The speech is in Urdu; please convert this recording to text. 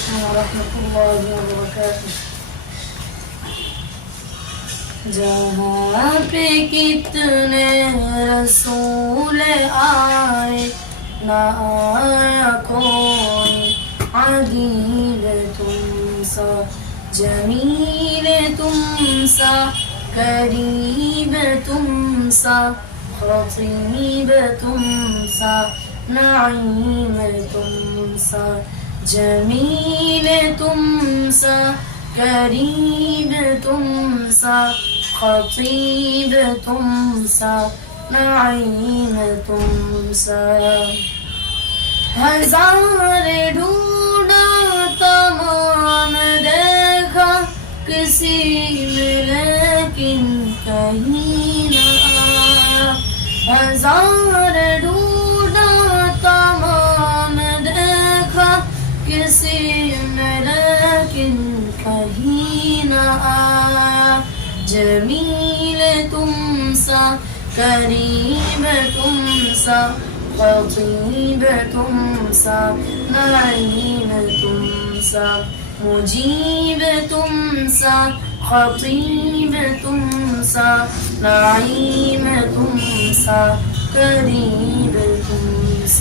عليكم ورحمة الله وبركاته. جہاں پہ کتنے رسول آئے نہ آیا کوئی عجیب تم سا، جمیل تم سا، قریب تم سا، خطیب تم سا، نعیم تم سا، جمیل تم سا، قریب تم سا، خطیب تم سا، نعیم تم سا. ہزار ڈھونڈا تمام دیکھا کسی میں لیکن کہیں نہ آیا. ہزار ڈھونڈا تمام دیکھا کسی میں لیکن کہیں نہ آیا. جمیل تم سا، قریب تم سا، خطیب تم سا، نعیم تم سا، مجیب تم سا، خطیب تم سا، نعیم تم سا، قریب تم